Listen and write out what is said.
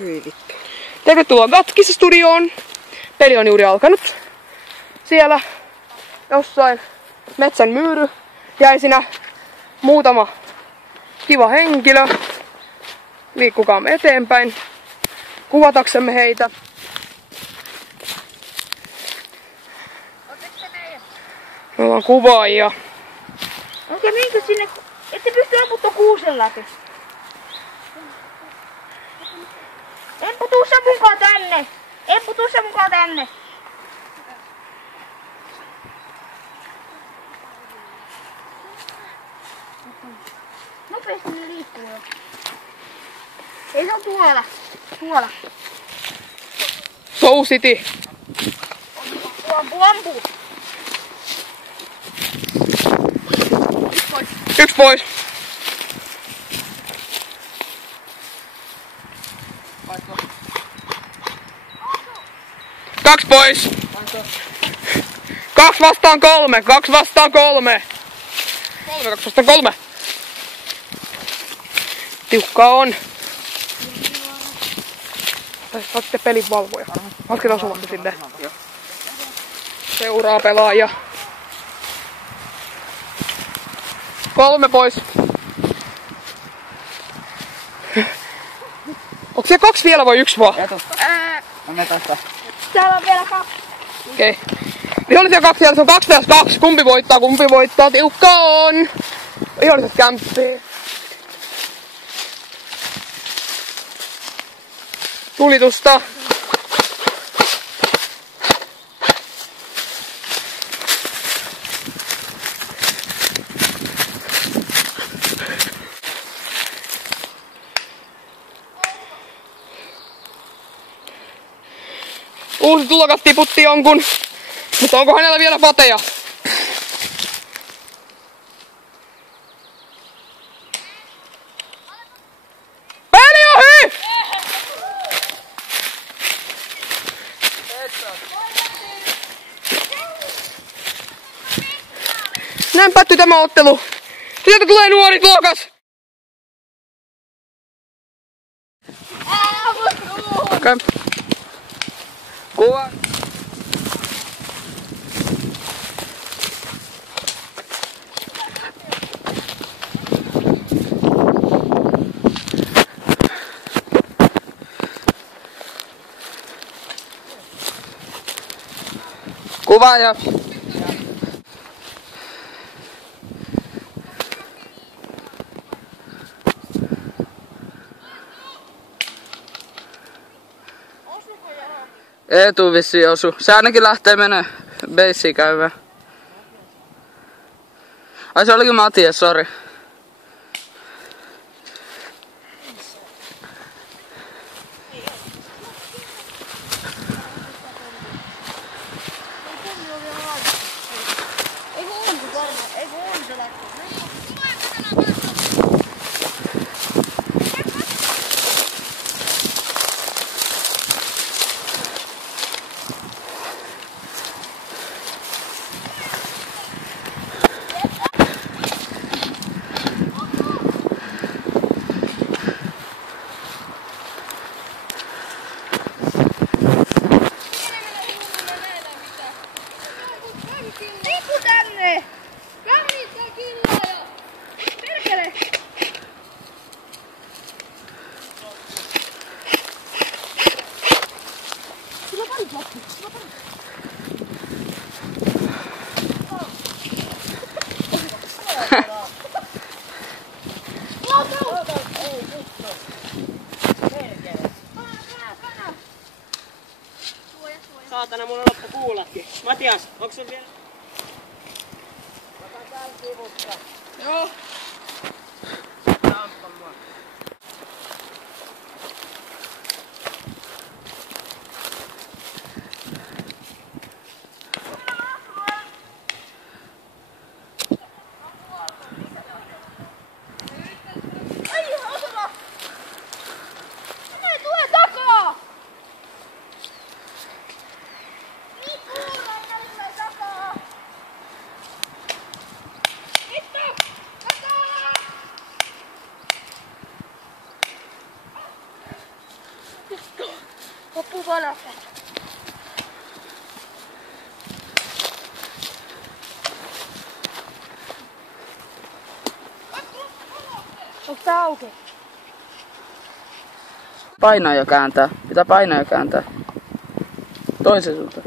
Hyi vittu. Tervetuloa GAT-kisastudioon. Peli on juuri alkanut. Siellä jossain metsän myyryjäisinä muutama kiva henkilö. Liikkukaamme eteenpäin kuvataksemme heitä. Me ollaan kuvaajia. Onko niinkö sinne, ette pysty amputtua kuusen läpi? Emppu, tuu sä mukaan tänne! Emppu, tuu sä mukaan tänne! Nopeesti ne liikkuu jo. Ei, se on tuolla. Tuolla. Soul City. Ampu. Yksi pois. Kaksi pois. Kaksi vastaan kolme. Kaksi vastaan kolme. Kaksi vastaan kolme. Tiukkaa on. Saatte pelin valvoja. Lasketaan sumasta sinne. Seuraa pelaaja. Kolme pois. Onko se kaksi vielä vai yksi vaan? Anna tästä. Täällä on vielä kaksi. Okei. Vihollisia kaksi, siellä se on 2 vs 2. Kumpi voittaa? Tiukka on. Viholliset kämppii. Tulitusta. Uusi tulokas tiputti jonkun, mutta onko hänellä vielä pateja? Peli ohi! Näin päättyi tämä ottelu. Sieltä tulee nuori tulokas! Okay. Kuva. Kuvaaja. Ei tuu vissiin osu. Se ainakin lähtee menee beissiin käymään. Ai se olikin Matias, sori. Tipu tänne! Kärjistä killoja! Perkele! Sillä pari loppu. Saatana, mulla loppu kuulatkin. Matias, onks sun vielä? Otan täällä sivusta. Joo. Ai, osuma! Mä tule takaa! Niin kuulee, ne tulee takaa! Hitto! Takaa! Loppuu panokset. Onks tää auki? Painaa ja kääntää. Pitää painaa ja kääntää. Toisen suuntaan.